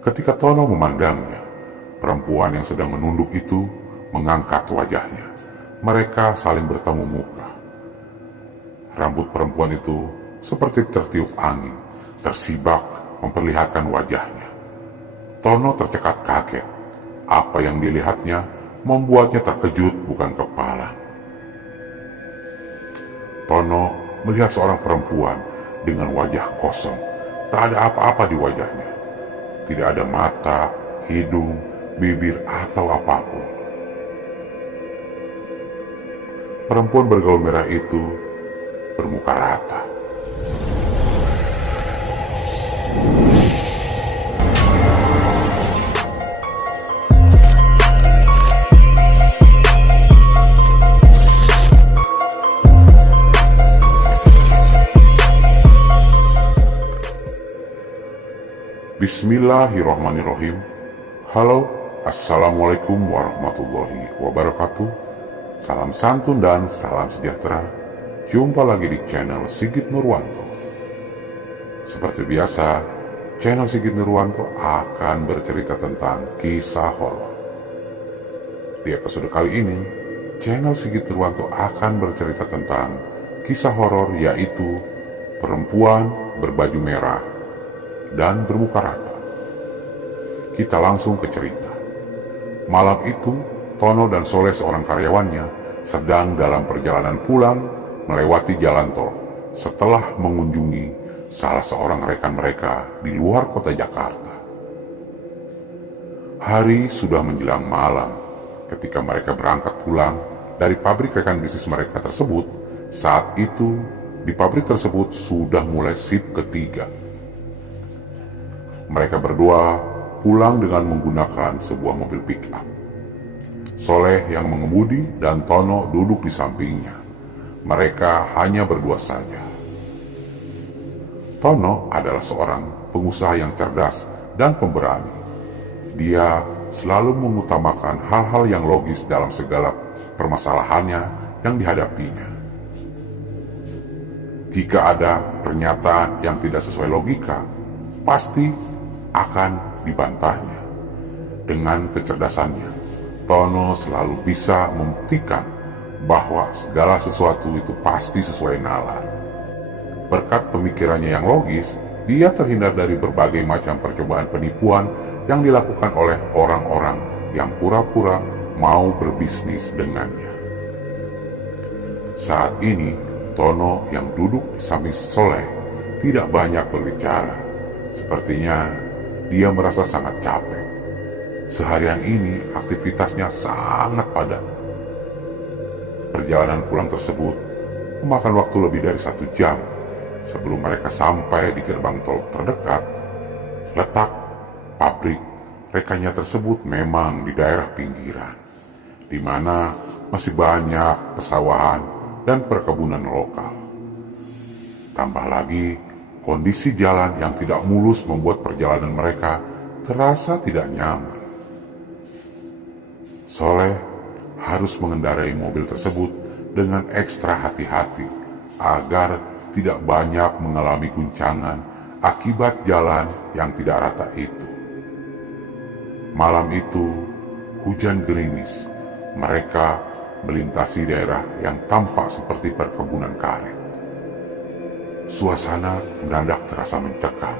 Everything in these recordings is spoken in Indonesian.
Ketika Tono memandangnya, perempuan yang sedang menunduk itu mengangkat wajahnya. Mereka saling bertemu muka. Rambut perempuan itu seperti tertiup angin, tersibak memperlihatkan wajahnya. Tono tercekat kaget. Apa yang dilihatnya membuatnya terkejut bukan kepala. Tono melihat seorang perempuan dengan wajah kosong. Tak ada apa-apa di wajahnya. Tidak ada mata, hidung, bibir, atau apapun. Perempuan bergaul merah itu bermuka rata. Bismillahirrahmanirrahim. Halo, assalamualaikum warahmatullahi wabarakatuh. Salam santun dan salam sejahtera. Jumpa lagi di channel Sigit Nurwanto. Seperti biasa, channel Sigit Nurwanto akan bercerita tentang kisah horor. Di episode kali ini, channel Sigit Nurwanto akan bercerita tentang kisah horor, yaitu perempuan berbaju merah dan bermuka rata. Kita langsung ke cerita. Malam itu, Tono dan Soleh, seorang karyawannya, sedang dalam perjalanan pulang melewati jalan tol setelah mengunjungi salah seorang rekan mereka di luar kota Jakarta. Hari sudah menjelang malam ketika mereka berangkat pulang dari pabrik rekan bisnis mereka tersebut. Saat itu, di pabrik tersebut sudah mulai shift ketiga. Mereka berdua pulang dengan menggunakan sebuah mobil pick-up. Soleh yang mengemudi dan Tono duduk di sampingnya. Mereka hanya berdua saja. Tono adalah seorang pengusaha yang cerdas dan pemberani. Dia selalu mengutamakan hal-hal yang logis dalam segala permasalahannya yang dihadapinya. Jika ada pernyataan yang tidak sesuai logika, pasti akan dibantahnya. Dengan kecerdasannya, Tono selalu bisa membuktikan bahwa segala sesuatu itu pasti sesuai nalar. Berkat pemikirannya yang logis, dia terhindar dari berbagai macam percobaan penipuan yang dilakukan oleh orang-orang yang pura-pura mau berbisnis dengannya. Saat ini, Tono yang duduk di samping Soleh tidak banyak berbicara. Sepertinya dia merasa sangat capek. Seharian ini aktivitasnya sangat padat. Perjalanan pulang tersebut memakan waktu lebih dari 1 jam. Sebelum mereka sampai di gerbang tol terdekat, letak pabrik rekannya tersebut memang di daerah pinggiran, di mana masih banyak pesawahan dan perkebunan lokal. Tambah lagi, kondisi jalan yang tidak mulus membuat perjalanan mereka terasa tidak nyaman. Soleh harus mengendarai mobil tersebut dengan ekstra hati-hati agar tidak banyak mengalami guncangan akibat jalan yang tidak rata itu. Malam itu, hujan gerimis. Mereka melintasi daerah yang tampak seperti perkebunan karet. Suasana mendadak terasa mencekam.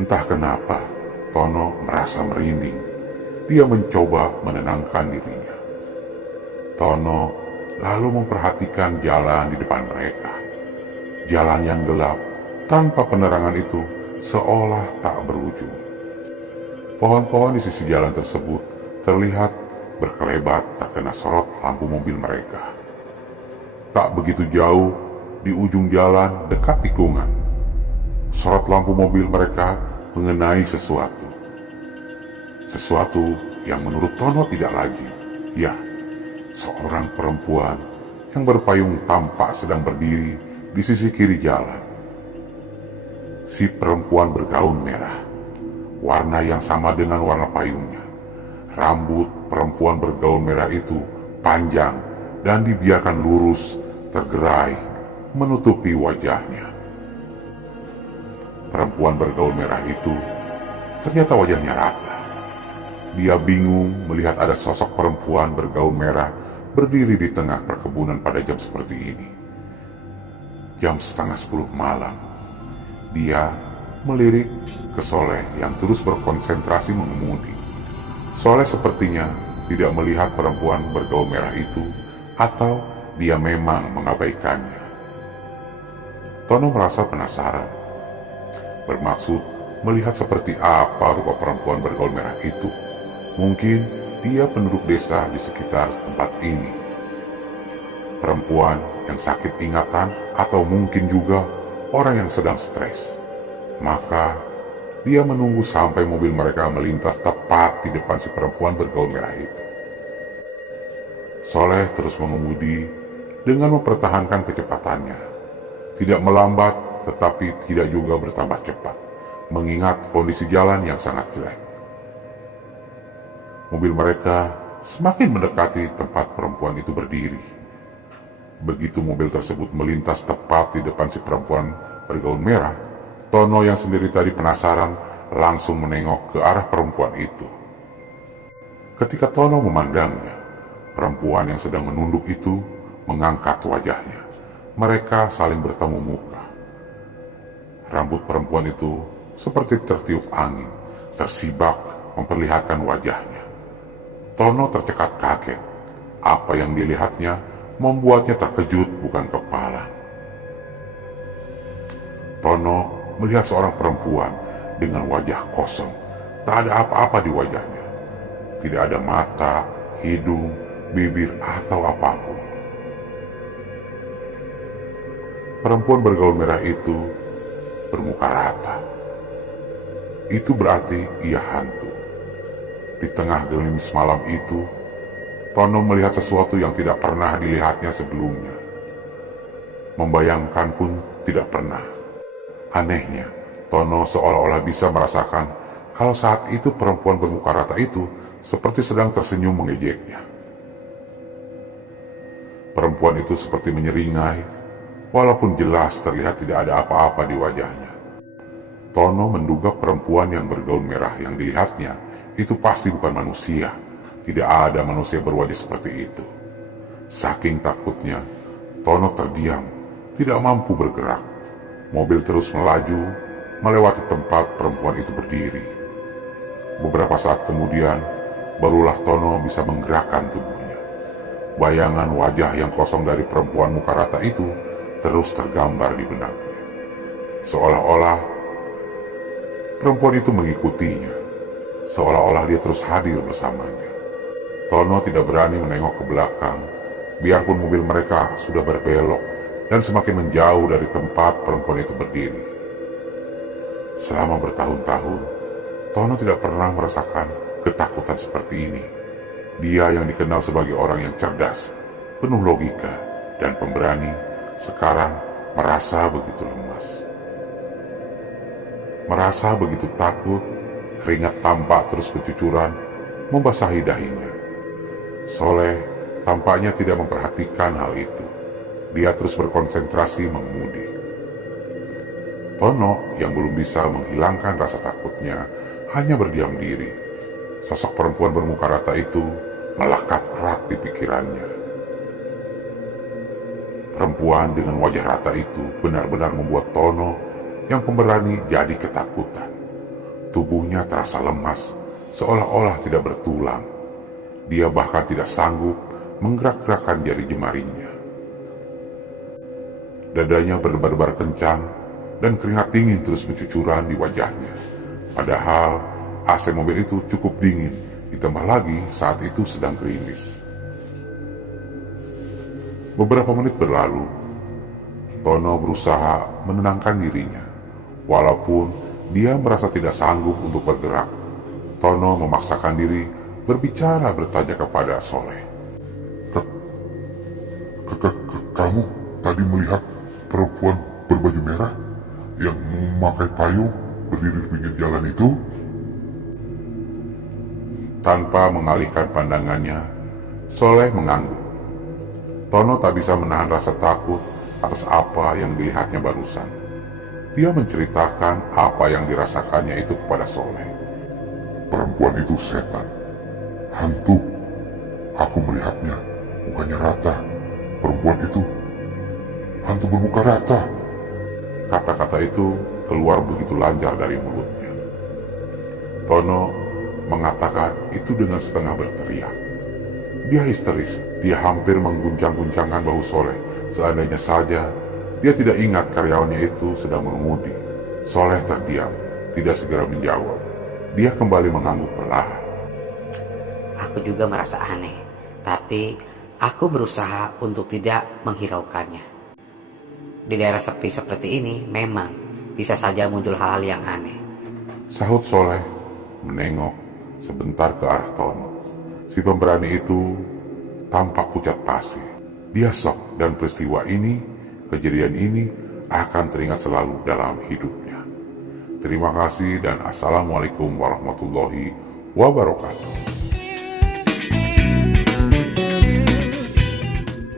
Entah kenapa, Tono merasa merinding. Dia mencoba menenangkan dirinya. Tono lalu memperhatikan jalan di depan mereka. Jalan yang gelap tanpa penerangan itu seolah tak berujung. Pohon-pohon di sisi jalan tersebut terlihat berkelebat terkena sorot lampu mobil mereka. Tak begitu jauh, di ujung jalan dekat tikungan, sorot lampu mobil mereka mengenai sesuatu. Sesuatu yang menurut Tono tidak lazim. Ya, seorang perempuan yang berpayung tampak sedang berdiri di sisi kiri jalan. Si perempuan bergaun merah, warna yang sama dengan warna payungnya. Rambut perempuan bergaun merah itu panjang dan dibiarkan lurus, tergerai, menutupi wajahnya. Perempuan bergaun merah itu Ternyata wajahnya rata. Dia bingung melihat ada sosok perempuan bergaun merah berdiri di tengah perkebunan pada jam seperti ini. Jam 9:30 malam. Dia melirik ke Soleh yang terus berkonsentrasi mengemudi. Soleh sepertinya tidak melihat perempuan bergaun merah itu, atau dia memang mengabaikannya. Tono merasa penasaran, bermaksud melihat seperti apa rupa perempuan bergaun merah itu. Mungkin dia penduduk desa di sekitar tempat ini. Perempuan yang sakit ingatan, atau mungkin juga orang yang sedang stres. Maka dia menunggu sampai mobil mereka melintas tepat di depan si perempuan bergaun merah itu. Soleh terus mengemudi dengan mempertahankan kecepatannya. Tidak melambat, tetapi tidak juga bertambah cepat, mengingat kondisi jalan yang sangat jelek. Mobil mereka semakin mendekati tempat perempuan itu berdiri. Begitu mobil tersebut melintas tepat di depan si perempuan bergaun merah, Tono yang sendiri tadi penasaran langsung menengok ke arah perempuan itu. Ketika Tono memandangnya, perempuan yang sedang menunduk itu mengangkat wajahnya. Mereka saling bertemu muka. Rambut perempuan itu seperti tertiup angin, tersibak memperlihatkan wajahnya. Tono tercekat kaget. Apa yang dilihatnya membuatnya terkejut bukan kepala. Tono melihat seorang perempuan dengan wajah kosong. Tak ada apa-apa di wajahnya. Tidak ada mata, hidung, bibir, atau apapun. Perempuan bergaun merah itu bermuka rata. Itu berarti ia hantu. Di tengah gerimis malam itu, Tono melihat sesuatu yang tidak pernah dilihatnya sebelumnya. Membayangkan pun tidak pernah. Anehnya, Tono seolah-olah bisa merasakan kalau saat itu perempuan bermuka rata itu seperti sedang tersenyum mengejeknya. Perempuan itu seperti menyeringai, walaupun jelas terlihat tidak ada apa-apa di wajahnya. Tono menduga perempuan yang bergaun merah yang dilihatnya itu pasti bukan manusia. Tidak ada manusia berwajah seperti itu. Saking takutnya, Tono terdiam, tidak mampu bergerak. Mobil terus melaju, melewati tempat perempuan itu berdiri. Beberapa saat kemudian, barulah Tono bisa menggerakkan tubuhnya. Bayangan wajah yang kosong dari perempuan muka rata itu terus tergambar di benaknya. Seolah-olah perempuan itu mengikutinya. Seolah-olah dia terus hadir bersamanya. Tono tidak berani menengok ke belakang, biarpun mobil mereka sudah berbelok dan semakin menjauh dari tempat perempuan itu berdiri. Selama bertahun-tahun, Tono tidak pernah merasakan ketakutan seperti ini. Dia yang dikenal sebagai orang yang cerdas, penuh logika, dan pemberani, sekarang merasa begitu lemas. Merasa begitu takut, keringat tampak terus bercucuran, membasahi dahinya. Soleh tampaknya tidak memperhatikan hal itu. Dia terus berkonsentrasi mengemudi. Tono yang belum bisa menghilangkan rasa takutnya hanya berdiam diri. Sosok perempuan bermuka rata itu melekat erat di pikirannya. Perempuan dengan wajah rata itu benar-benar membuat Tono yang pemberani jadi ketakutan. Tubuhnya terasa lemas, seolah-olah tidak bertulang. Dia bahkan tidak sanggup menggerak-gerakkan jari jemarinya. Dadanya berdebar-debar kencang dan keringat dingin terus bercucuran di wajahnya. Padahal AC mobil itu cukup dingin, ditambah lagi saat itu sedang gerimis. Beberapa menit berlalu, Tono berusaha menenangkan dirinya. Walaupun dia merasa tidak sanggup untuk bergerak, Tono memaksakan diri berbicara bertanya kepada Soleh. Kamu tadi melihat perempuan berbaju merah yang memakai payung berdiri di pinggir jalan itu? Tanpa mengalihkan pandangannya, Soleh mengangguk. Tono tak bisa menahan rasa takut atas apa yang dilihatnya barusan. Dia menceritakan apa yang dirasakannya itu kepada Soleh. Perempuan itu setan, hantu. Aku melihatnya, mukanya rata. Perempuan itu hantu bermuka rata. Kata-kata itu keluar begitu lancar dari mulutnya. Tono mengatakan itu dengan setengah berteriak. Dia histeris, dia hampir mengguncang-guncangkan bahu Soleh. Seandainya saja dia tidak ingat karyawannya itu sedang mengemudi. Soleh terdiam, tidak segera menjawab. Dia kembali mengangguk perlahan. Aku juga merasa aneh, tapi aku berusaha untuk tidak menghiraukannya. Di daerah sepi seperti ini memang bisa saja muncul hal-hal yang aneh. Sahut Soleh menengok sebentar ke arah Tono. Si pemberani itu tampak pucat pasi. Dia shock dan peristiwa ini, kejadian ini akan teringat selalu dalam hidupnya. Terima kasih dan Assalamualaikum warahmatullahi wabarakatuh.